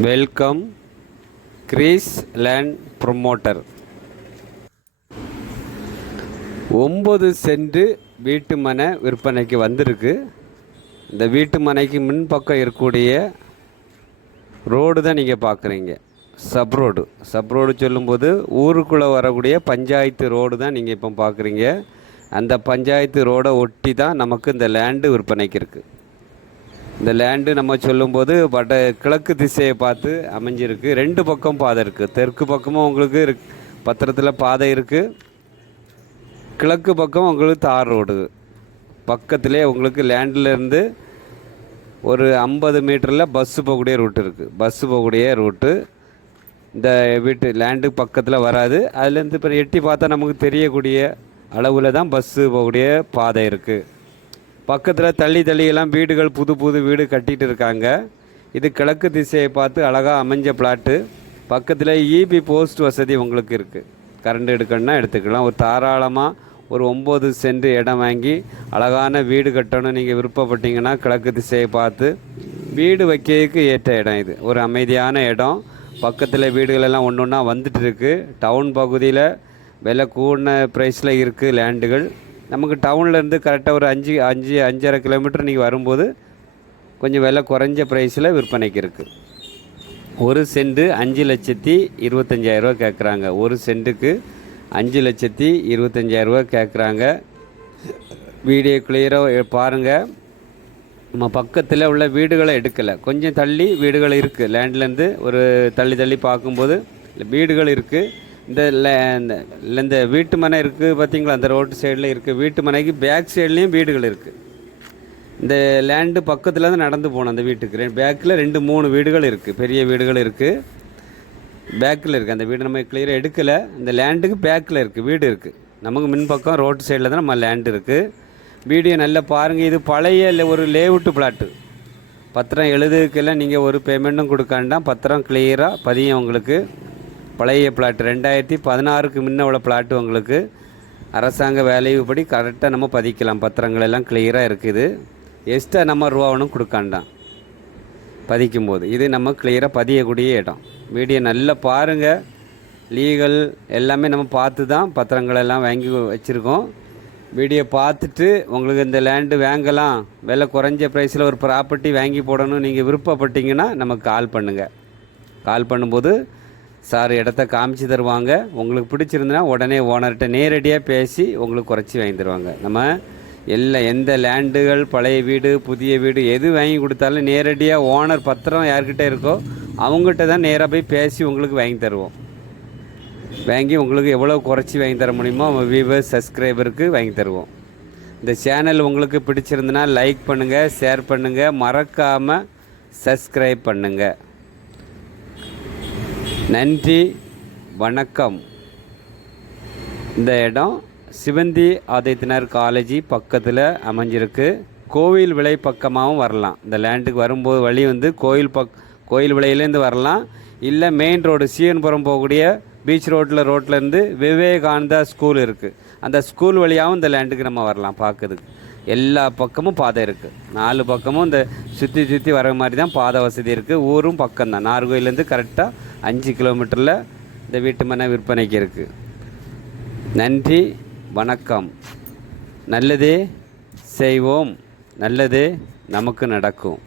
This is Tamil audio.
Welcome Greece land promoter. 9 cent வீட்டு மனை விற்பனைக்கு வந்திருக்கு. இந்த வீட்டு மனைக்கு முன்பக்கம் இருக்கக்கூடிய ரோடு தான் நீங்கள் பார்க்குறீங்க. சப்ரோடு சொல்லும்போது ஊருக்குள்ளே வரக்கூடிய பஞ்சாயத்து ரோடு தான் நீங்கள் இப்போ பார்க்குறீங்க. அந்த பஞ்சாயத்து ரோடை ஒட்டி தான் நமக்கு இந்த லேண்டு விற்பனைக்கு இருக்குது. இந்த லேண்டு நம்ம சொல்லும்போது கிழக்கு திசையை பார்த்து அமைஞ்சிருக்கு. 2 பக்கம் பாதை இருக்குது. தெற்கு பக்கமும் உங்களுக்கு பத்திரத்தில் பாதை இருக்குது. கிழக்கு பக்கம் உங்களுக்கு தார் ரோடு. பக்கத்திலே உங்களுக்கு லேண்டிலேருந்து ஒரு 50 மீட்டரில் பஸ்ஸு போகக்கூடிய ரூட்டு இருக்குது. பஸ்ஸு போகக்கூடிய ரூட்டு இந்த வீட்டு லேண்டு பக்கத்தில் வராது. அதுலேருந்து இப்போ எட்டி பார்த்தா நமக்கு தெரியக்கூடிய அளவில் தான் பஸ்ஸு போகக்கூடிய பாதை இருக்குது. பக்கத்தில் தள்ளியெல்லாம் வீடுகள் புது வீடு கட்டிகிட்டு இருக்காங்க. இது கிழக்கு திசையை பார்த்து அழகாக அமைஞ்ச பிளாட்டு. பக்கத்தில் இபி போஸ்ட் வசதி உங்களுக்கு இருக்குது. கரண்ட் எடுக்கணுன்னா எடுத்துக்கலாம். ஒரு தாராளமாக ஒரு 9 சென்ட் இடம் வாங்கி அழகான வீடு கட்டணும் நீங்கள் விருப்பப்பட்டீங்கன்னா கிழக்கு திசையை பார்த்து வீடு வைக்கிறதுக்கு ஏற்ற இடம். இது ஒரு அமைதியான இடம். பக்கத்தில் வீடுகளெல்லாம் ஒன்று ஒன்றா வந்துட்டு இருக்குது. டவுன் பகுதியில் விலை கூடின ப்ரைஸில் இருக்குது லேண்டுகள். நமக்கு டவுன்லேருந்து கரெக்டாக ஒரு 5.5 கிலோமீட்டர் நீங்கள் வரும்போது கொஞ்சம் விலை குறைஞ்ச ப்ரைஸில் விற்பனைக்கு இருக்குது. 1 சென்ட் 5,25,000 கேட்குறாங்க. 1 சென்ட்டுக்கு 5,25,000 கேட்குறாங்க. வீடியோ கிளியராக பாருங்கள். நம்ம பக்கத்தில் உள்ள வீடுகளை எடுக்கலை. கொஞ்சம் தள்ளி வீடுகள் இருக்குது. லேண்ட்லேருந்து ஒரு தள்ளி பார்க்கும்போது வீடுகள் இருக்குது. இந்த வீட்டு மனை இருக்குது பார்த்தீங்களா, அந்த ரோட்டு சைடில் இருக்குது. வீட்டு மனைக்கு பேக் சைட்லேயும் வீடுகள் இருக்குது. இந்த லேண்டு பக்கத்தில் தான் நடந்து போகணும். அந்த வீட்டுக்கு பேக்கில் 2-3 வீடுகள் இருக்குது. பெரிய வீடுகள் இருக்குது. பேக்கில் இருக்குது. அந்த வீடு நம்ம கிளியராக எடுக்கலை. இந்த லேண்டுக்கு பேக்கில் இருக்குது வீடு இருக்குது. நமக்கு முன்பக்கம் ரோட்டு சைடில் தான் நம்ம லேண்டு இருக்குது. வீடியோ நல்லா பாருங்கள். இது பழைய ஒரு லேஅவுட்டு பிளாட்டு. பத்திரம் எழுதுக்கெல்லாம் நீங்கள் ஒரு பேமெண்ட்டும் கொடுக்காண்டாம். பத்திரம் கிளியராக பதியும். உங்களுக்கு பழைய பிளாட்டு 2016க்கு முன்ன உள்ள பிளாட்டு உங்களுக்கு அரசாங்க வேலைப்படி கரெக்டாக நம்ம பதிக்கலாம். பத்திரங்கள் எல்லாம் கிளியராக இருக்குது. எக்ஸ்ட்ரா நம்ம ரூபாவனும் கொடுக்காண்டாம் பதிக்கும்போது. இது நம்ம கிளியராக பதியக்கூடிய இடம். வீடியோ நல்லா பாருங்கள். லீகல் எல்லாமே நம்ம பார்த்து தான் பத்திரங்களெல்லாம் வாங்கி வச்சுருக்கோம். வீடியோ பார்த்துட்டு உங்களுக்கு இந்த லேண்டு வாங்கலாம், விலை குறைஞ்ச ப்ரைஸில் ஒரு ப்ராப்பர்ட்டி வாங்கி போடணும் நீங்கள் விருப்பப்பட்டீங்கன்னா நமக்கு கால் பண்ணுங்கள். கால் பண்ணும்போது சார் இடத்த காமிச்சு தருவாங்க. உங்களுக்கு பிடிச்சிருந்துன்னா உடனே ஓனர்கிட்ட நேரடியாக பேசி உங்களுக்கு குறைச்சி வாங்கி தருவாங்க. நம்ம எந்த லேண்டுகள் பழைய வீடு புதிய வீடு எது வாங்கி கொடுத்தாலும் நேரடியாக ஓனர் பத்திரம் யார்கிட்ட இருக்கோ அவங்ககிட்ட தான் நேராக போய் பேசி உங்களுக்கு வாங்கி தருவோம். வாங்கி உங்களுக்கு எவ்வளோ குறைச்சி வாங்கி தர முடியுமோ வியூவர்ஸ் சப்ஸ்கிரைபருக்கு வாங்கி தருவோம். இந்த சேனல் உங்களுக்கு பிடிச்சிருந்துன்னா லைக் பண்ணுங்கள், ஷேர் பண்ணுங்கள், மறக்காமல் சப்ஸ்கிரைப் பண்ணுங்கள். நன்றி, வணக்கம். இந்த இடம் சிவந்தி ஆதித்யநாத் காலேஜி பக்கத்தில் அமைஞ்சிருக்கு. கோவில் விலை பக்கமாகவும் வரலாம். இந்த லேண்டுக்கு வரும்போது வழி கோயில் விலையிலேருந்து வரலாம். இல்லை மெயின் ரோடு சீவன்புரம் போகக்கூடிய பீச் ரோட்லேருந்து விவேகானந்தா ஸ்கூல் இருக்குது. அந்த ஸ்கூல் வழியாகவும் இந்த லேண்டுக்கு நம்ம வரலாம். பார்க்குறதுக்கு எல்லா பக்கமும் பாதை இருக்குது. 4 பக்கமும் இந்த சுற்றி வர மாதிரி தான் பாதை வசதி இருக்குது. ஊரும் பக்கம்தான். நாகர்கோயிலேருந்து கரெக்டாக 5 கிலோமீட்டரில் இந்த வீட்டு மனை விற்பனைக்கு இருக்குது. நன்றி, வணக்கம். நல்லதே செய்வோம், நல்லதே நமக்கு நடக்கும்.